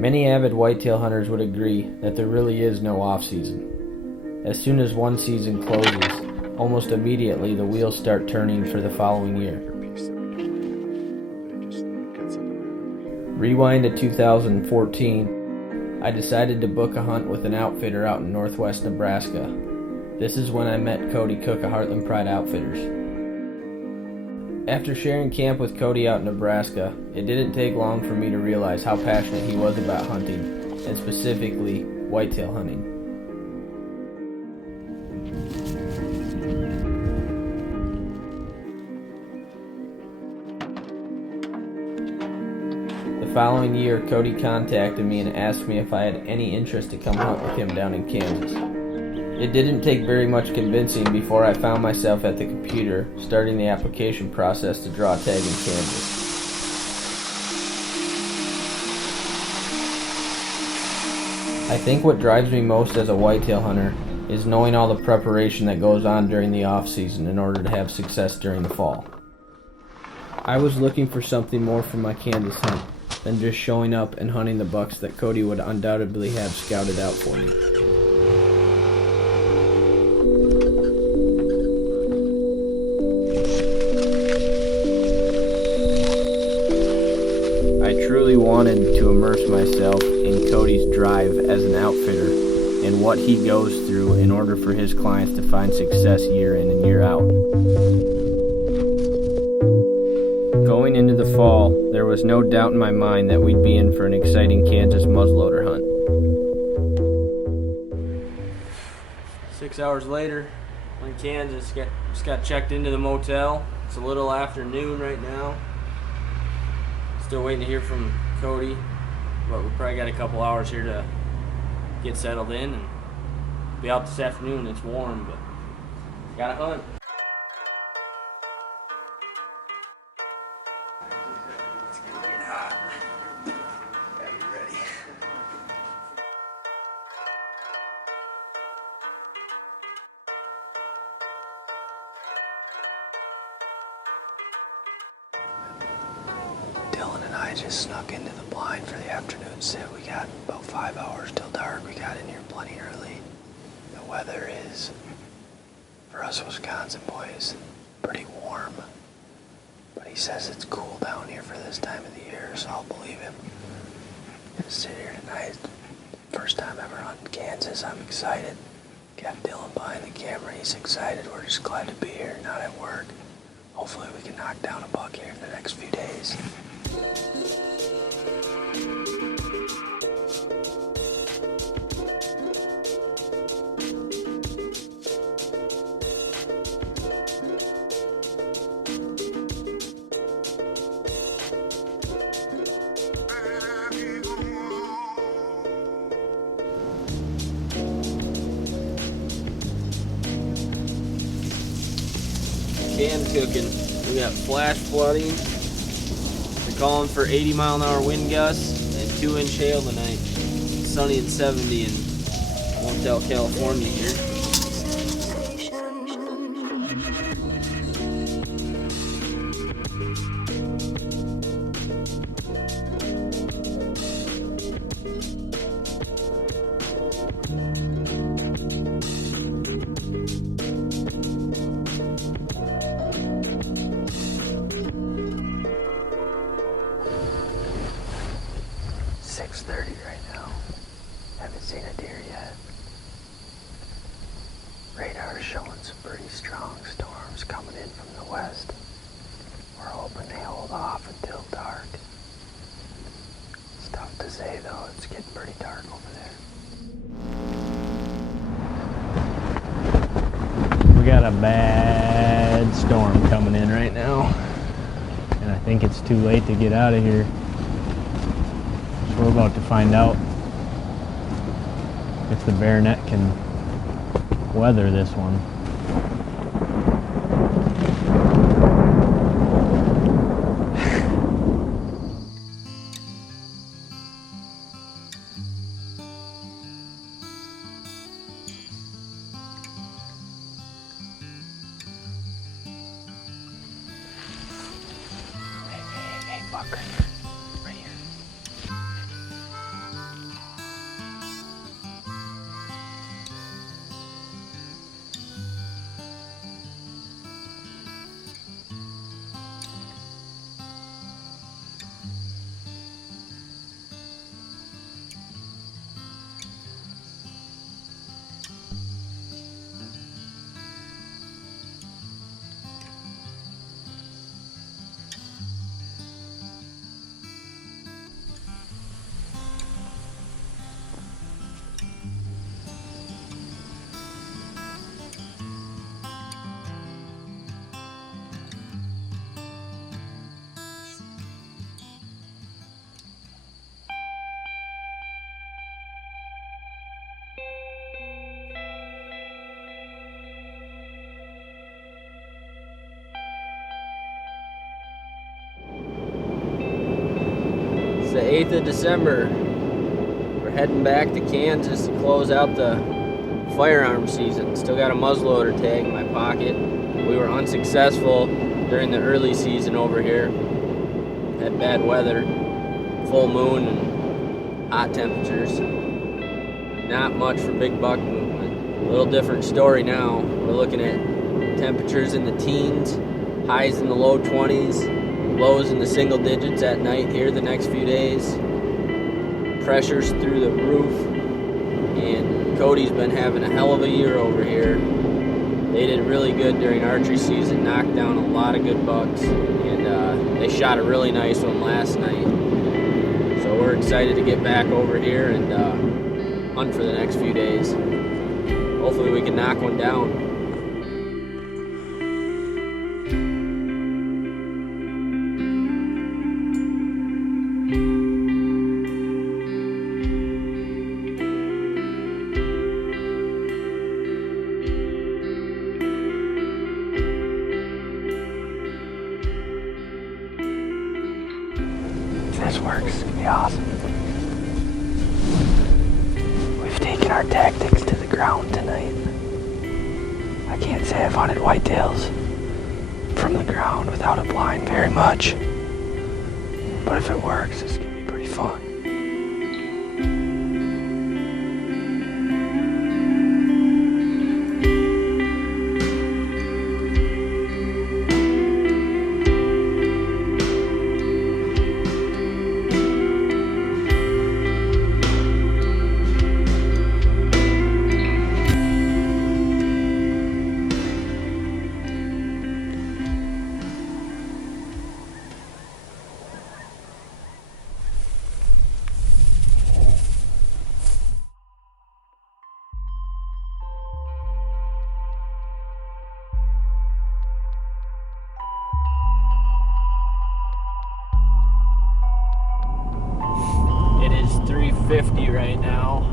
Many avid whitetail hunters would agree that there really is no off-season. As soon as one season closes, almost immediately the wheels start turning for the following year. Rewind to 2014, I decided to book a hunt with an outfitter out in northwest Nebraska. This is when I met Cody Cook of Heartland Pride Outfitters. After sharing camp with Cody out in Nebraska, it didn't take long for me to realize how passionate he was about hunting, and specifically whitetail hunting. The following year, Cody contacted me and asked me if I had any interest to come hunt with him down in Kansas. It didn't take very much convincing before I found myself at the computer starting the application process to draw a tag in Kansas. I think what drives me most as a whitetail hunter is knowing all the preparation that goes on during the off-season in order to have success during the fall. I was looking for something more from my Kansas hunt than just showing up and hunting the bucks that Cody would undoubtedly have scouted out for me. I truly wanted to immerse myself in Cody's drive as an outfitter and what he goes through in order for his clients to find success year in and year out. Going into the fall, there was no doubt in my mind that we'd be in for an exciting Kansas muzzleloader hunt. 6 hours later, I'm in Kansas, just got checked into the motel. It's a little after noon right now. Still waiting to hear from Cody, but we probably got a couple hours here to get settled in and be out this afternoon. It's warm, but gotta hunt. It's gonna get hot. Gotta be ready. Dylan and I just snuck into the blind for the afternoon sit. We got about 5 hours till dark. We got in here plenty early. The weather is, for us Wisconsin boys, pretty warm. But he says it's cool down here for this time of the year, so I'll believe him. Gonna sit here tonight. First time ever hunting Kansas. I'm excited. Got Dylan behind the camera. He's excited. We're just glad to be here, not at work. Hopefully we can knock down a buck here in the next few days. Can cooking. We got flash flooding. They're calling for 80-mile-an-hour wind gusts and 2-inch hail tonight. Sunny and 70 in Motel, California here. Right now. Haven't seen a deer yet. Radar is showing some pretty strong storms coming in from the west. We're hoping they hold off until dark. It's tough to say though, it's getting pretty dark over there. We got a bad storm coming in right now, and I think it's too late to get out of here. We're about to find out if the bayonet can weather this one. buck right here. Right here. It's the 8th of December. We're heading back to Kansas to close out the firearm season. Still got a muzzleloader tag in my pocket. We were unsuccessful during the early season over here. Had bad weather, full moon, and hot temperatures. Not much for big buck movement. A little different story now. We're looking at temperatures in the teens, highs in the low 20s, lows in the single digits at night here the next few days. Pressure's through the roof, and Cody's been having a hell of a year over here. They did really good during archery season, knocked down a lot of good bucks, and they shot a really nice one last night. So we're excited to get back over here and hunt for the next few days. Hopefully we can knock one down. This works, it's gonna be awesome. We've taken our tactics to the ground tonight. I can't say I've hunted whitetails from the ground without a blind very much, but if it works, it's gonna be pretty fun. It is 3:50 right now,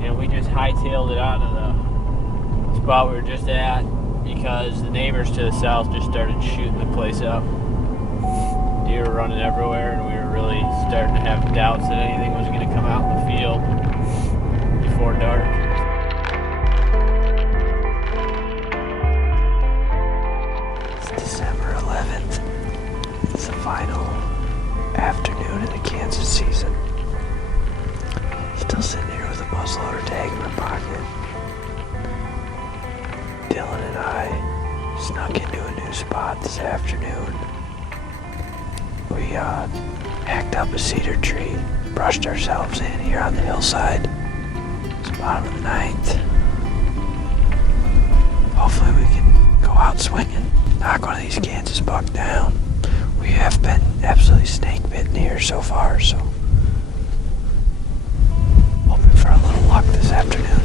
and we just hightailed it out of the spot we were just at because the neighbors to the south just started shooting the place up. Deer were running everywhere, and we were really starting to have doubts that anything was going to come out in the field before dark. It's December 11th. It's the final afternoon of the Kansas season. Still sitting here with a muzzleloader tag in my pocket. Dylan and I snuck into a new spot this afternoon. We hacked up a cedar tree, brushed ourselves in here on the hillside. It's the bottom of the ninth. Hopefully we can go out swinging, knock one of these Kansas buck down. We have been absolutely snake bitten here so far, so hoping for a little luck this afternoon.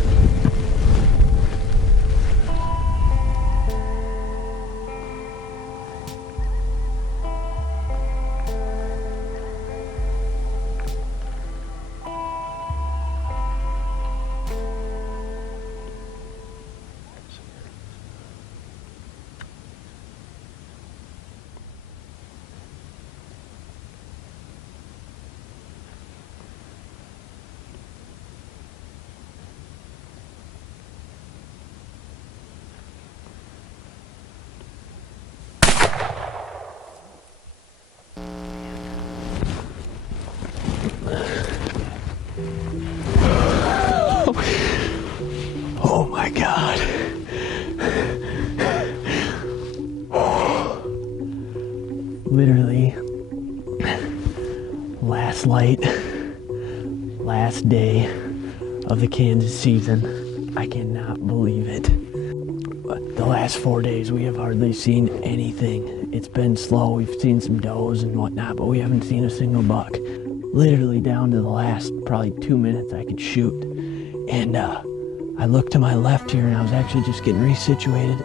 Oh my God. Literally, last light, last day of the Kansas season. I cannot believe it. But the last 4 days we have hardly seen anything. It's been slow. We've seen some does and whatnot, but we haven't seen a single buck. Literally down to the last probably 2 minutes I could shoot. And I looked to my left here and I was actually just getting resituated.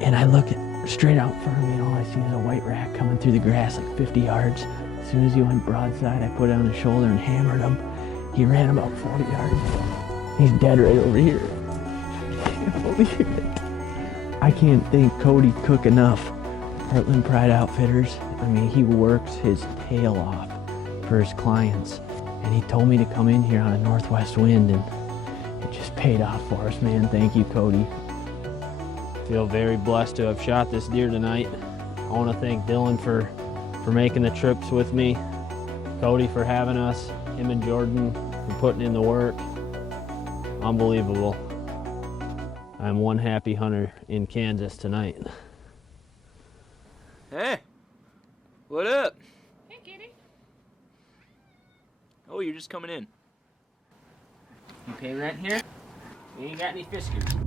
And I look straight out in front of me and all I see is a white rack coming through the grass like 50 yards. As soon as he went broadside, I put it on his shoulder and hammered him. He ran about 40 yards. He's dead right over here. I can't believe it. I can't thank Cody Cook enough. Heartland Pride Outfitters. I mean, he works his tail off for his clients. And he told me to come in here on a northwest wind, and it just paid off for us, man. Thank you, Cody. Feel very blessed to have shot this deer tonight. I want to thank Dylan for making the trips with me, Cody for having us, him and Jordan for putting in the work. Unbelievable. I'm one happy hunter in Kansas tonight. Hey, what up? Hey, kitty. Oh, you're just coming in. You pay rent here? You ain't got any fiskars.